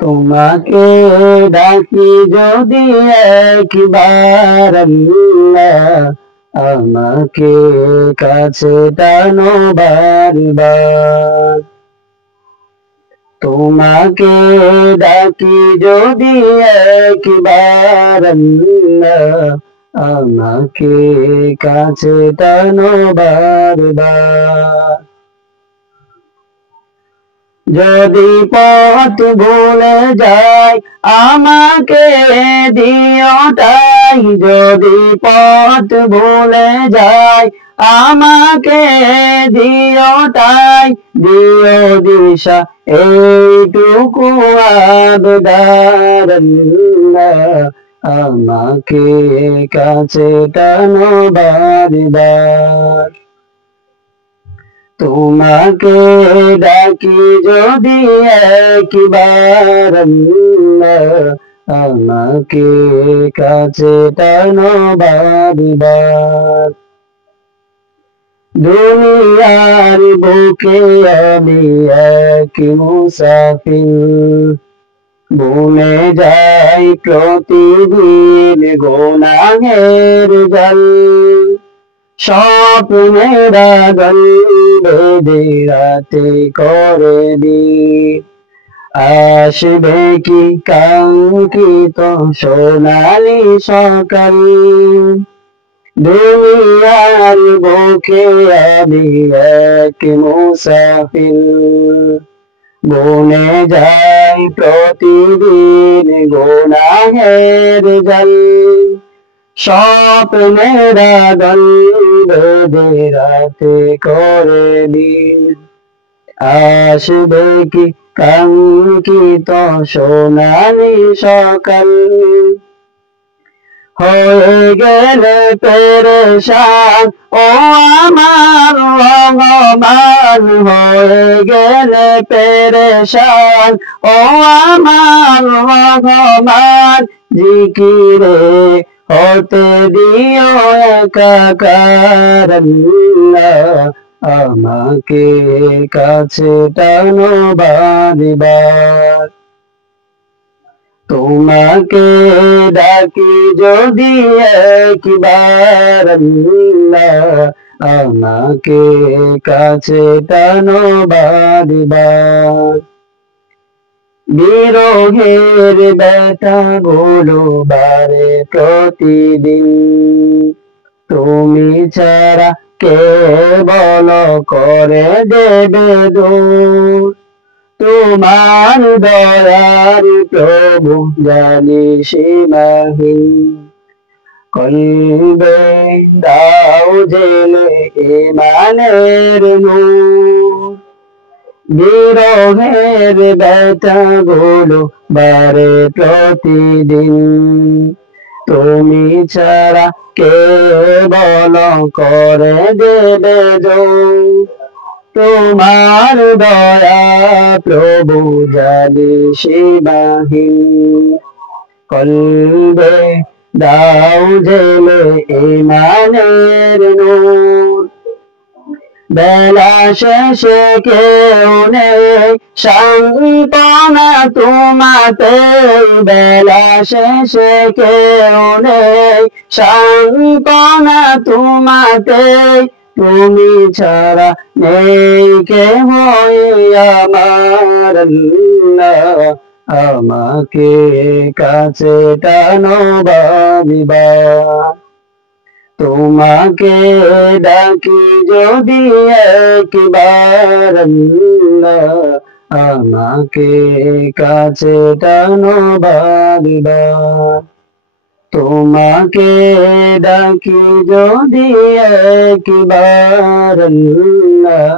তোমাকে ডাকি যদি একবার আল্লাহ, আমাকে কাছে টানো বারবার। তোমাকে ডাকি যদি একবার আল্লাহ, আমাকে কাছে টানো বারবার। যদি পথ ভুলে যাই আমাকে দিও ঠাই, যদি পথ ভুলে যাই আমাকে দিও ঠাই, দিও দিশা এইটুকু আবদার আল্লাহ, আমাকে কাছে টানো বারবার। তোমাকে ডাকি যদি একবার আল্লাহ, আমাকে কাছে টানো বারবার। দুনিয়ার বুকে আমি এক মুসাফির, ভুলে যাই প্রতিদিন গুনাহের জাল। স্বপ্নের আগুন বেঁধে রাতে করে দি, আসবে কি কাঙ্ক্ষিত সোনালি সকাল। দুনিয়ার বুকে আমি এক মুসাফির, বনে যাই প্রতিদিন গুনাহের জাল। স্বপ্নের আগুন বেঁধে রাতে করে দিন, আসবে কি কাঙ্ক্ষিত সোনালি সকাল। হয়ে গেলে পেরেশান ও আমার রহমান, হয়ে গেলে পেরেশান ও আমার রহমান, জিকিরে হতে দিও একাকার আল্লাহ, আমাকে কাছে টানো বারবার। তোমাকে ডাকি যদি একবার আল্লাহ, আমাকে কাছে টানো বারবার। বিরহের ব্যথা গুলো বারে প্রতিদিন, তুমি ছাড়া কে বলো করে দেবে দূর। তোমার দয়ার প্রভু জানি সীমাহীন, কলবে দাও জেলে ঈমানের নূর। বিরহের ব্যথা গুলো বারে প্রতিদিন, তুমি ছাড়া কে বলো করে দেবে দূর। তোমার দয়া প্রভু জানি সীমাহীন, কলবে দাও জেলে ঈমানের নূর। বেলা শেষে কেউ নেই সান্ত্বনা তোমাতে, বেলা শেষে কেউ নেই সান্ত্বনা তোমাতে, তুমি ছাড়া নেই কেহ আমার আল্লাহ, আমাকে কাছে টানো বারবার। তোমাকে ডাকি যদি একবার আল্লাহ, আমাকে কাছে টানো বারবার। তোমাকে ডাকি যদি একবার আল্লাহ,